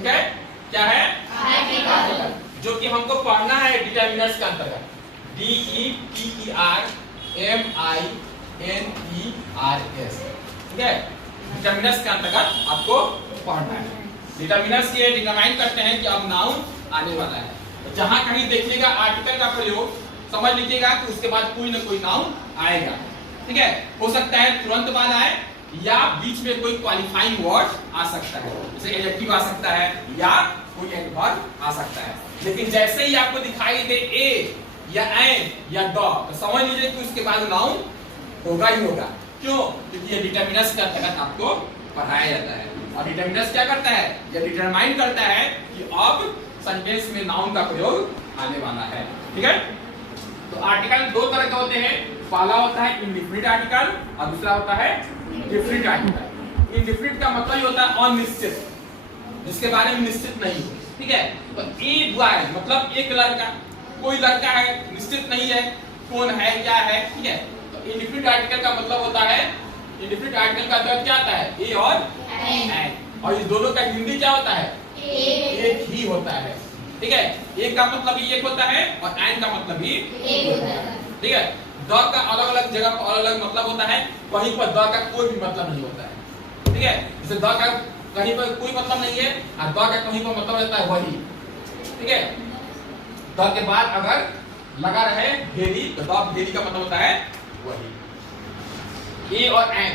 ठीक है, क्या है आर्टिकल, जो कि हमको पढ़ना है डिटरमिनर्स के अंतर्गत, DETERMINERS, ठीक है, डिटरमिनर्स के अंतर्गत आपको पढ़ना है। डिटरमिनर्स ये डिटरमाइन करते हैं कि अब नाउन आने वाला है, तो जहां कहीं देखिएगा आर्टिकल का प्रयोग समझ लीजिएगा कि उसके बाद कोई ना कोई नाउन आएगा, ठीक है, हो सकता है तुरंत बाद आए या बीच में कोई क्वालिफाइंग वर्ड आ सकता है, जैसे एडजेक्टिव आ सकता है या कोई एडवर्ब आ सकता है, लेकिन जैसे ही आपको दिखाई दे ए या एन या द, तो समझ लीजिए कि उसके बाद नाउन होगा ही होगा। क्यों? क्योंकि ये डिटरमिनर्स के अंतर्गत आपको पढ़ाया जाता है, और डिटरमिनर्स क्या करता है, ये डिटरमाइन करता है कि अब सेंटेंस में नाउन का प्रयोग आने वाला है, ठीक है। तो आर्टिकल दो तरह के होते हैं, पहला होता है इंडेफिनिट आर्टिकल और दूसरा होता है डेफिनिट आर्टिकल। इंडेफिनिट का मतलब ये होता है अनिश्चित, जिसके बारे में निश्चित नहीं हो, ठीक है। तो ए बॉय मतलब एक लड़का, कोई लड़का है, निश्चित नहीं है कौन है क्या है, ठीक है। तो इंडेफिनिट आर्टिकल का मतलब होता है, इंडेफिनिट आर्टिकल का मतलब क्या होता है, ए और एन, और इस दोनों का हिंदी क्या होता है, एक ही होता है, ठीक है। एक का मतलब ही एक होता है और एन का मतलब ही एक होता है, ठीक है। द का अलग अलग जगह पर अलग अलग मतलब होता है, कहीं पर द का कोई भी मतलब नहीं होता है, ठीक है। जैसे द का कहीं पर कोई मतलब नहीं है और द का कहीं पर मतलब रहता है वही, ठीक है। द के बाद अगर लगा रहे भेरी, तो द भेरी का मतलब होता है वही। ए और एन